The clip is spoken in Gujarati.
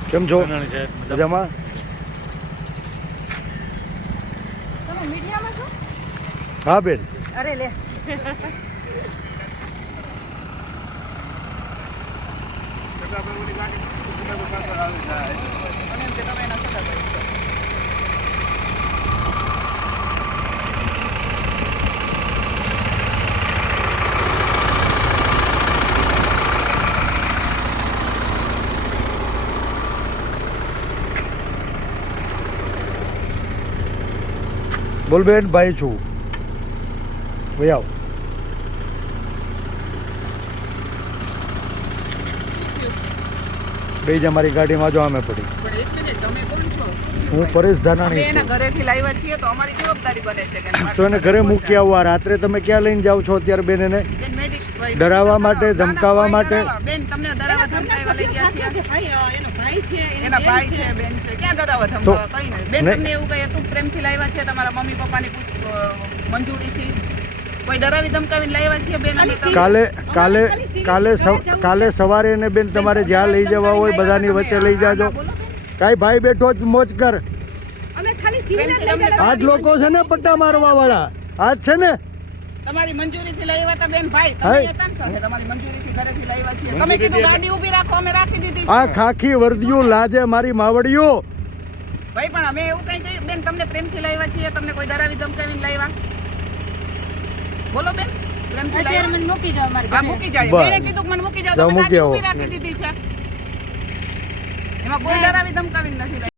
કેમ છો? મજામાં? તમે મીડિયામાં છો? હા બેન. અરે લે. બોલ બેન, ભાઈ છું. ભાઈ આવ. બે જ અમારી ગાડીમાં જો અમે પડી. પણ એક મિનિટ, તમે કોણ છો? હું પરેશ અમે ધાનાણી એના છું. ઘરેથી લાવ્યા છીએ તો અમારી જવાબદારી બને છે કે તો એને ઘરે મૂકી આવવા. રાત્રે તમે ક્યાં લઈને જાઓ છો અત્યારે બેન એને? ડરાવવા માટે, ધમકાવવા માટે? બેન તમને ડરાવવા ધમકાવવા લઈ ગયા છીએ. એના ભાઈ છે, બેન છે. ક્યાં ડરાવવા ધમકાવવા? કઈ નહીં. બેન તમને એવું કહે તું પ્રેમથી લાવ્યા છે તમારા મમ્મી પપ્પાની મંજૂરીથી? કોઈ ડરાવી ધમકાવીને લાવ્યા છીએ બેન? કાલે સવારે એને બેન તમારે જ્યાં લઈ જવા હોય બધાની વચ્ચે લઈ જાજો. કાંઈ ભાઈ બેઠો જ મોજ કર. આજ લોકો છે ને પટ્ટા મારવા વાળા આજ છે ને. તમારી મંજૂરીથી લાવ્યા હતા બેન ભાઈ. તમે હતા ને સાથે તમારી મંજૂરીથી ઘરેથી લાવ્યા છીએ. તમે કીધું ગાડી ઊભી રાખો, અમે રાખી દીધી છે. આ ખાખી વર્દિયું લાજે મારી માવડિયું. ભાઈ પણ અમે એવું કઈ કહ્યું બેન? તમને પ્રેમથી લાવ્યા છીએ, તમને કોઈ ડરાવી ધમકાવીને લાવ્યા? બોલો બેન, પ્રેમથી લાવ્યા? મને મૂકી જાવ મારી હા, મૂકી જાય. બેને કીધું કે મને મૂકી જાવ, તમે ગાડી ઊભી રાખી દીધી છે. એમાં કોઈ ડરાવી ધમકાવીને નથી લાવ્યા.